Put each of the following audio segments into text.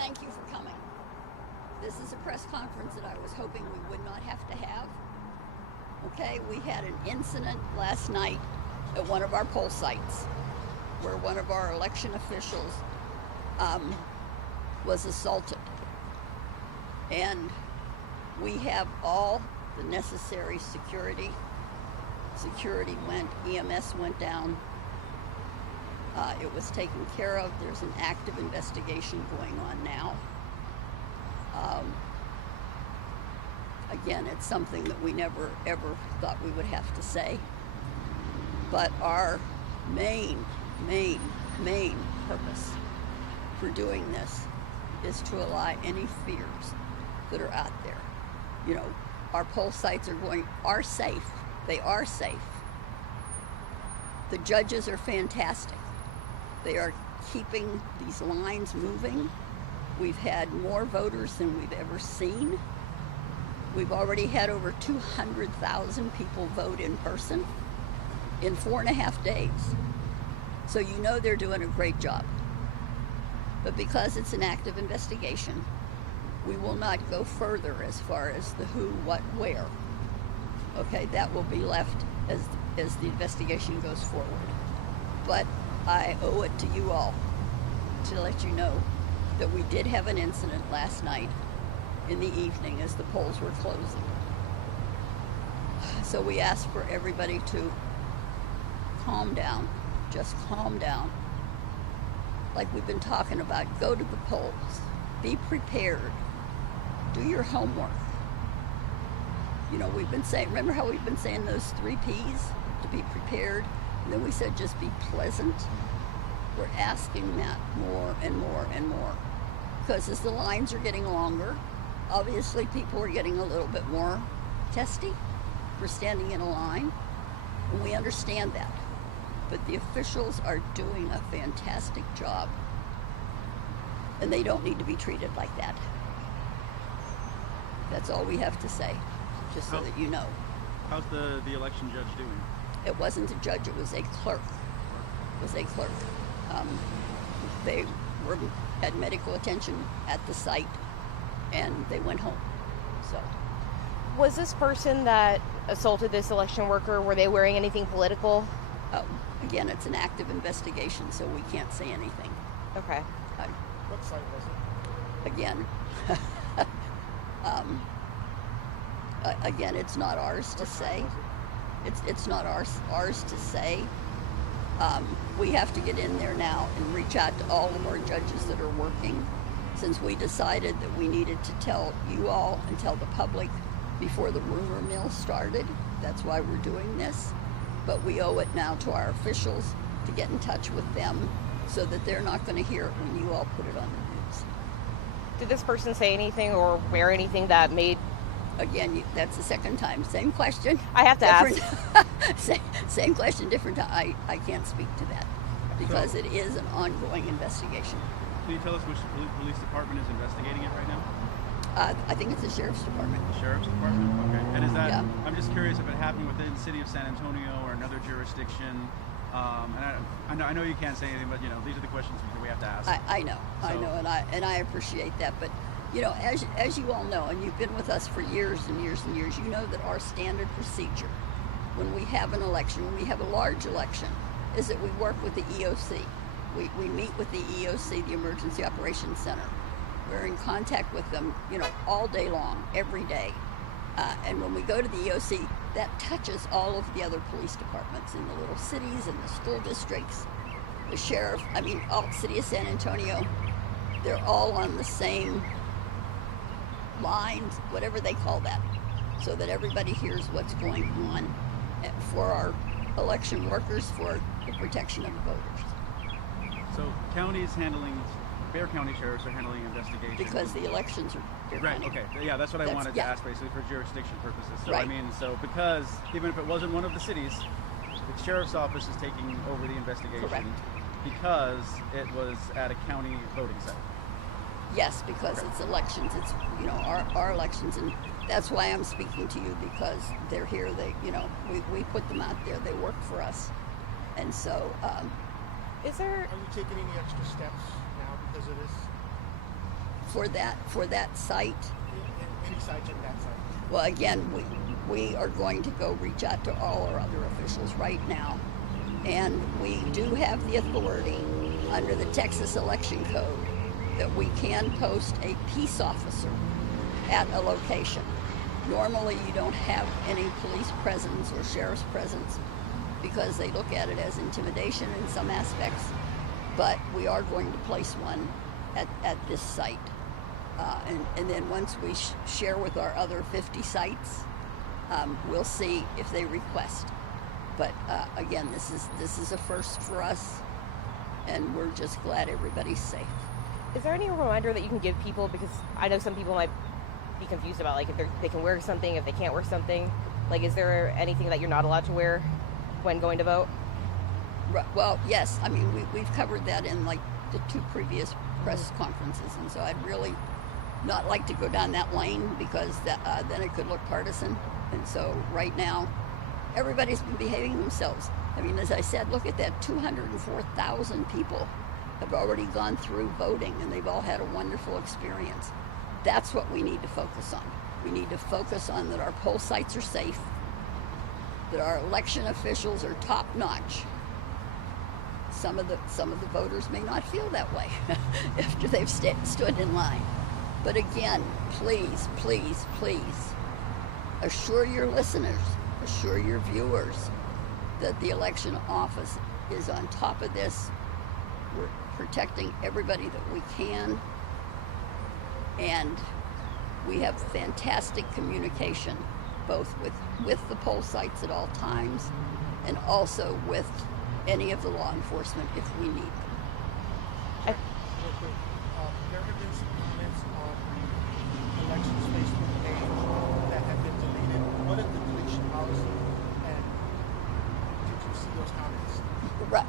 thank you for coming. This is a press conference that I was hoping we would not have to have. Okay, we had an incident last night at one of our poll sites where one of our election officials was assaulted. And we have all the necessary security. Security went, EMS went down. It was taken care of. There's an active investigation going on now. Again, it's something that we never ever thought we would have to say. But our main purpose for doing this is to allay any fears that are out there. You know, our poll sites are safe. They are safe. The judges are fantastic. They are keeping these lines moving. We've had more voters than we've ever seen. We've already had over 200,000 people vote in person in 4.5 days. So you know they're doing a great job. But because it's an active investigation, we will not go further as far as the who, what, where. Okay, that will be left as the investigation goes forward. But I owe it to you all to let you know that we did have an incident last night in the evening as the polls were closing. So we asked for everybody to calm down, just calm down. Like we've been talking about, go to the polls, be prepared, do your homework. You know, we've been saying, remember how we've been saying those 3 P's? To be prepared, and then we said just be pleasant. We're asking that more and more and more. Because as the lines are getting longer, obviously people are getting a little bit more testy for standing in a line, and we understand that. But the officials are doing a fantastic job, and they don't need to be treated like that. That's all we have to say, just so that you know. How's the election judge doing? It wasn't a judge, it was a clerk. It was a clerk. They had medical attention at the site, and they went home. So, was this person that assaulted this election worker, were they wearing anything political? Again, it's an active investigation, so we can't say anything. Okay. What site was it? Again, again, it's not ours to say. It's not ours to say. We have to get in there now and reach out to all of our judges that are working, since we decided that we needed to tell you all and tell the public before the rumor mill started. That's why we're doing this. But we owe it now to our officials to get in touch with them so that they're not going to hear it when you all put it on the news. Did this person say anything or wear anything that made... Again, that's the second time. Same question. I have to ask. Same question, different time. I can't speak to that because it is an ongoing investigation. Can you tell us which police department is investigating it right now? I think it's the sheriff's department. The sheriff's department? Okay. And is that, Yeah. I'm just curious if it happened within the city of San Antonio or another jurisdiction. And I know you can't say anything, but you know, these are the questions that we have to ask. I know, and I appreciate that. But you know, as you all know, and you've been with us for years and years and years, you know that our standard procedure when we have an election, when we have a large election, is that we work with the EOC. We meet with the EOC, the Emergency Operations Center. We're in contact with them, you know, all day long, every day. And when we go to the EOC, that touches all of the other police departments in the little cities and the school districts, the sheriff, all city of San Antonio. They're all on the same lines, whatever they call that, so that everybody hears what's going on for our election workers, for the protection of the voters. So counties handling, Bexar County sheriffs are handling investigations. Because the elections are Bexar right, County. okay. Yeah, that's what I wanted to ask basically for jurisdiction purposes. So right. So because even if it wasn't one of the cities, the sheriff's office is taking over the investigation. Correct. Because it was at a county voting center. Yes, because it's elections. It's, you know, our elections, and that's why I'm speaking to you, because they're here. They, you know, we put them out there. They work for us, and so. Is there? Are you taking any extra steps now because of this? for that site. Any site in that site. Well, again, we are going to go reach out to all our other officials right now. And we do have the authority under the Texas Election Code that we can post a peace officer at a location. Normally, you don't have any police presence or sheriff's presence because they look at it as intimidation in some aspects. But we are going to place one at this site. And then once we share with our other 50 sites, we'll see if they request. But again, this is a first for us, and we're just glad everybody's safe. Is there any reminder that you can give people, because I know some people might be confused about, like, if they can wear something, if they can't wear something? Like, is there anything that you're not allowed to wear when going to vote? Right, well, yes. I mean, we've covered that in, like, the 2 previous press conferences, and so I'd really not like to go down that lane because then it could look partisan. And so right now, everybody's been behaving themselves. I mean, as I said, look at that, 204,000 people have already gone through voting, and they've all had a wonderful experience. That's what we need to focus on. We need to focus on that our poll sites are safe, that our election officials are top-notch. Some of the voters may not feel that way after they've stood in line. But again, please, please, please, assure your listeners, assure your viewers that the election office is on top of this. We're protecting everybody that we can, and we have fantastic communication, both with the poll sites at all times and also with any of the law enforcement if we need them. Real quick, there have been some comments on the elections Facebook page that have been deleted. What is the deletion policy, and did you see those comments? Right.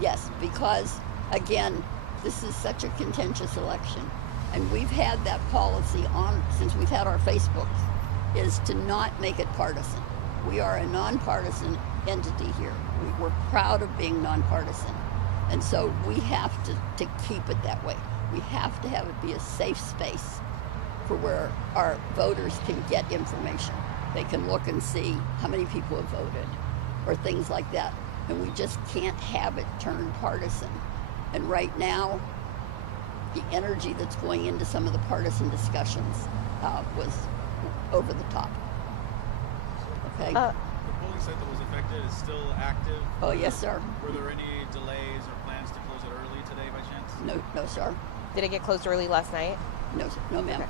Yes, because again, this is such a contentious election, and we've had that policy on since we've had our Facebooks, is to not make it partisan. We are a nonpartisan entity here. We're proud of being nonpartisan, and so we have to keep it that way. We have to have it be a safe space for where our voters can get information. They can look and see how many people have voted or things like that. And we just can't have it turn partisan. And right now, the energy that's going into some of the partisan discussions was over the top. Okay? The polling site that was affected is still active? Oh, yes, sir. Were there any delays or plans to close it early today by chance? No, sir. Did it get closed early last night? No, sir. No, ma'am.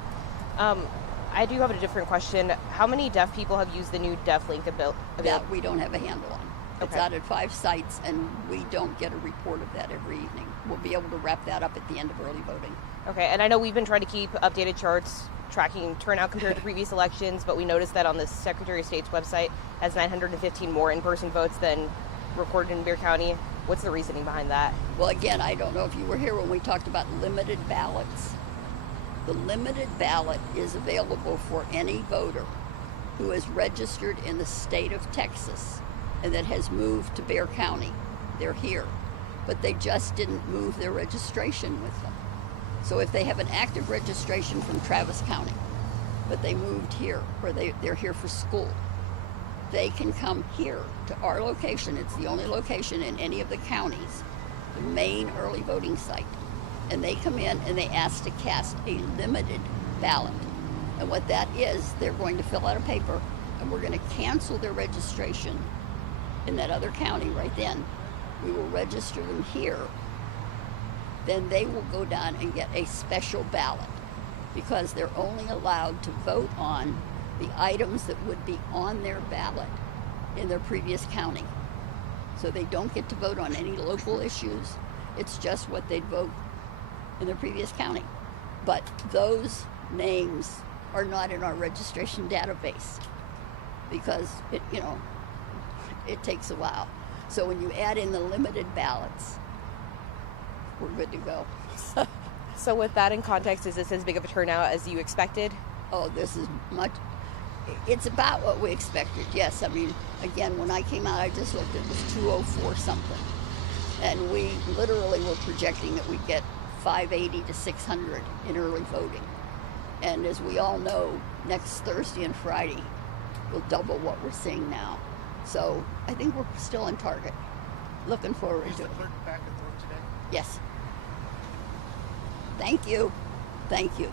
I do have a different question. How many deaf people have used the new deaf link available? That we don't have a handle on. It's Okay. out at 5 sites, and we don't get a report of that every evening. We'll be able to wrap that up at the end of early voting. Okay, and I know we've been trying to keep updated charts tracking turnout compared to previous elections, but we noticed that on the Secretary of State's website has 915 more in-person votes than recorded in Bexar County. What's the reasoning behind that? Well, again, I don't know if you were here when we talked about limited ballots. The limited ballot is available for any voter who is registered in the state of Texas and that has moved to Bexar County. They're here, but they just didn't move their registration with them. So if they have an active registration from Travis County, but they moved here, or they're here for school, they can come here to our location. It's the only location in any of the counties, the main early voting site. And they come in and they ask to cast a limited ballot. And what that is, they're going to fill out a paper, and we're going to cancel their registration in that other county right then. We will register them here. Then they will go down and get a special ballot, because they're only allowed to vote on the items that would be on their ballot in their previous county. So they don't get to vote on any local issues. It's just what they'd vote in their previous county. But those names are not in our registration database because it takes a while. So when you add in the limited ballots, we're good to go. So with that in context, is this as big of a turnout as you expected? Oh, this is much. It's about what we expected, yes. I mean, again, when I came out, I just looked, it was 204 something. And we literally were projecting that we'd get 580 to 600 in early voting. And as we all know, next Thursday and Friday will double what we're seeing now. So I think we're still on target. Looking forward Is to the it. clerk back at work today? Yes. Thank you. Thank you.